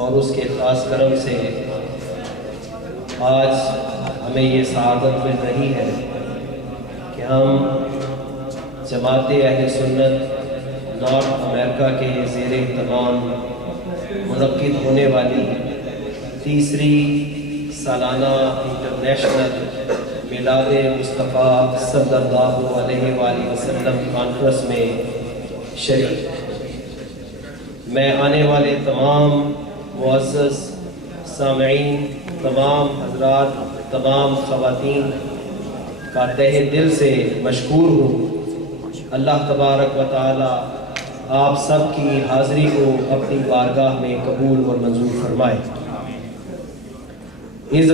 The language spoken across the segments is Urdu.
اور اس کے خاص کرم سے آج ہمیں یہ سعادت مل رہی ہے کہ ہم جماعت اہل سنت نارتھ امریکہ کے زیر اہتمام منعقد ہونے والی تیسری سالانہ انٹرنیشنل میلاد مصطفیٰ صلی اللہ علیہ وآلہ وسلم کانفرنس میں شریک۔ میں آنے والے تمام معزز سامعین، تمام حضرات، تمام خواتین کا تہہ دل سے مشکور ہوں۔ اللہ تبارک و تعالی آپ سب کی حاضری کو اپنی بارگاہ میں قبول اور منظور فرمائے۔ اس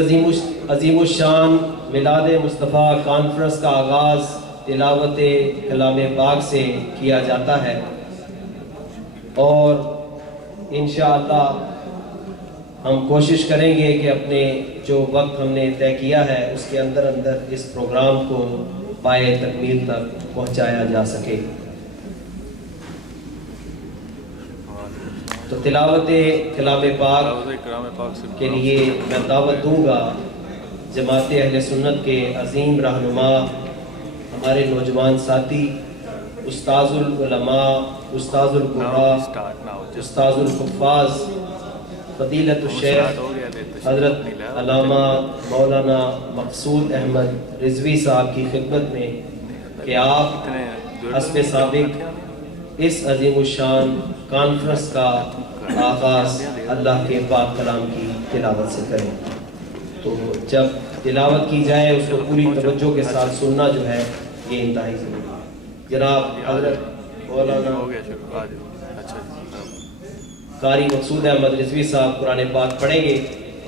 عظیم الشان میلاد مصطفیٰ کانفرنس کا آغاز تلاوت کلام پاک سے کیا جاتا ہے، اور انشاءاللہ ہم کوشش کریں گے کہ اپنے جو وقت ہم نے طے کیا ہے اس کے اندر اس پروگرام کو پائے تکمیل تک پہنچایا جا سکے۔ تو تلاوت کلام پاک کے لیے میں دعوت دوں گا جماعت اہل سنت کے عظیم رہنما، ہمارے نوجوان ساتھی، استاذ العلماء، استاذ القراء، استاذ الحفاظ، فضیلت الشیخ حضرت علامہ مولانا مقصود احمد رضوی صاحب کی خدمت میں کہ آپ حسب سابق اس عظیم الشان کانفرنس کا آغاز اللہ کے پاک کلام کی تلاوت سے کریں۔ تو جب تلاوت کی جائے اس کو پوری توجہ کے ساتھ سننا جو ہے یہ انتہائی ضروری ہے۔ جناب حضرت مولانا قاری مقصود احمد رضوی صاحب قرآن پاک پڑھیں گے۔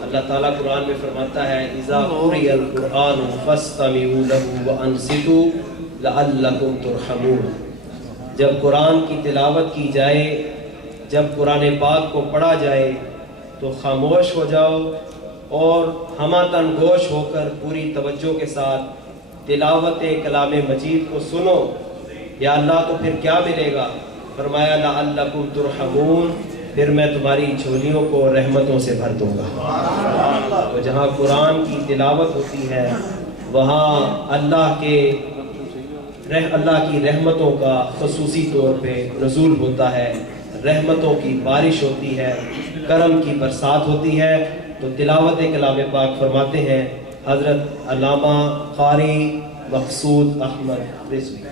اللہ تعالیٰ قرآن میں فرماتا ہے اِذَا قُرِئَ الْقُرْآنُ فَاسْتَمِعُوا لَهُ وَأَنصِتُوا لَعَلَّكُمْ تُرْحَمُونَ۔ جب قرآن کی تلاوت کی جائے، جب قرآن پاک کو پڑھا جائے تو خاموش ہو جاؤ اور ہمہ گوش ہو کر پوری توجہ کے ساتھ تلاوت کلام مجید کو سنو۔ یا اللہ تو پھر کیا ملے گا؟ فرمایا لعلکم ترحمون، پھر میں تمہاری جھولیوں کو رحمتوں سے بھر دوں گا۔ تو جہاں قرآن کی تلاوت ہوتی ہے وہاں اللہ کی رحمتوں کا خصوصی طور پہ نزول ہوتا ہے، رحمتوں کی بارش ہوتی ہے، کرم کی برسات ہوتی ہے۔ تو تلاوت کلام پاک فرماتے ہیں حضرت علامہ قاری مقصود احمد رضوی۔